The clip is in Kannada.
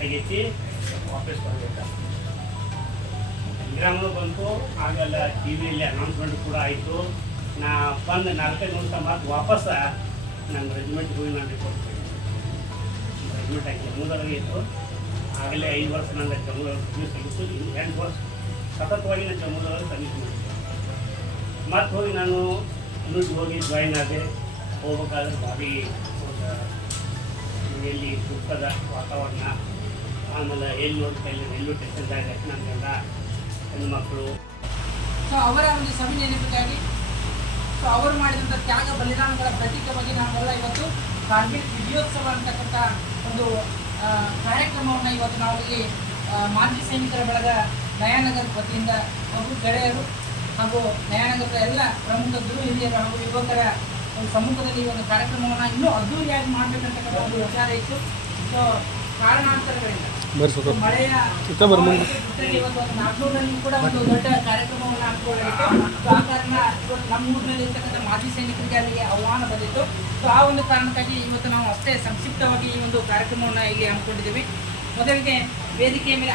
ತೆಗಿಸಿ ವಾಪಸ್ ಬರಬೇಕು. ಗ್ರಾಮನೂ ಬಂತು, ಆಗೆಲ್ಲ ಟಿ ವಿಯಲ್ಲಿ ಅನೌನ್ಸ್ಮೆಂಟ್ ಕೂಡ ಆಯಿತು. ನಾ ಬಂದು 4-5 ವರ್ಷ ಮಾತು ವಾಪಸ್ ನನ್ನ ರೆಜಿಮೆಂಟ್ಗೆ ಹೋಗಿ ನಾನು ರಿಪೋರ್ಟ್ ರೆಜಿಮೆಂಟ್ ಆಗಿ ಜಮ್ಮುದೊಳಗೆ ಇತ್ತು. ಆಗಲೇ 5 ವರ್ಷ ನನ್ನ ಜಮ್ಮುದೊಳಗೆ ಸರ್ವಿಸ್ ಆಗಿತ್ತು. 8 ವರ್ಷ ಸತತವಾಗಿ ನಾನು ಜಮ್ಮುದೊಳಗೆ ಸರ್ವಿಸ್ ಮಾಡಿದ್ದೆ. ಮತ್ತು ಹೋಗಿ ನಾನು ಯೂನಿಟ್ಗೆ ಹೋಗಿ ಜಾಯಿನ್ ಆದೆ. ಹೋಗ್ಬೇಕಾದ್ರೆ ಭಾರಿ ಎಲ್ಲಿ ದುಃಖದ ವಾತಾವರಣ. ಆಮೇಲೆ ಎಲ್ಲಿ ನೋಡ್ತಾ ರೈಲ್ವೆ ಸ್ಟೇಷನ್ದಾಗ ನನ್ನೆಲ್ಲ ಹೆಣ್ಣುಮಕ್ಕಳು. ಸೊ ಅವರ ಒಂದು ಸವಿ ನೆನಪಿಗಾಗಿ ಸೊ ಅವರು ಮಾಡಿದಂಥ ತ್ಯಾಗ ಬಲಿದಾನಗಳ ಪ್ರತೀಕವಾಗಿ ನಾವೆಲ್ಲ ಇವತ್ತು ಕಾರ್ಗಿಲ್ ವಿಜಯೋತ್ಸವ ಅಂತಕ್ಕಂಥ ಒಂದು ಕಾರ್ಯಕ್ರಮವನ್ನು ಇವತ್ತು ನಾವು ಇಲ್ಲಿ ಮಾಜಿ ಸೈನಿಕರ ಬಳಗ ನಯಾನಗರ ವತಿಯಿಂದ ಹಾಗೂ ಗೆಳೆಯರು ಹಾಗೂ ನಯಾನಗರದ ಎಲ್ಲ ಪ್ರಮುಖ ಗುರು ಹಿರಿಯರು ಹಾಗೂ ಯುವಕರ ಒಂದು ಸಮ್ಮುಖದಲ್ಲಿ ಈ ಒಂದು ಕಾರ್ಯಕ್ರಮವನ್ನು ಇನ್ನೂ ಅದ್ದೂರಿಯಾಗಿ ಮಾಡಬೇಕಂತಕ್ಕಂಥ ಒಂದು ವಿಚಾರ ಇತ್ತು. ಸೊ ಕಾರಣಾಂತರಗಳಿಂದ ಮಳೆಯ ಇವತ್ತು ಒಂದು 400ರಲ್ಲಿ ಕೂಡ ಒಂದು ದೊಡ್ಡ ಕಾರ್ಯಕ್ರಮವನ್ನು ಹಾಕಿಕೊಳ್ಳಲಿಕ್ಕೆ ಆ ಕಾರಣ ಇವತ್ತು ನಮ್ಮ ಊರಿನಲ್ಲಿ ಇರ್ತಕ್ಕಂಥ ಮಾಜಿ ಸೈನಿಕರಿಗೆ ಅಲ್ಲಿಗೆ ಆಹ್ವಾನ ಬಂದಿತ್ತು. ಸೊ ಆ ಒಂದು ಕಾರಣಕ್ಕಾಗಿ ಇವತ್ತು ನಾವು ಅಷ್ಟೇ ಸಂಕ್ಷಿಪ್ತವಾಗಿ ಈ ಒಂದು ಕಾರ್ಯಕ್ರಮವನ್ನು ಇಲ್ಲಿ ಹಮ್ಮಿಕೊಂಡಿದ್ದೀವಿ. ಮೊದಲಿಗೆ ವೇದಿಕೆಯ ಮೇಲೆ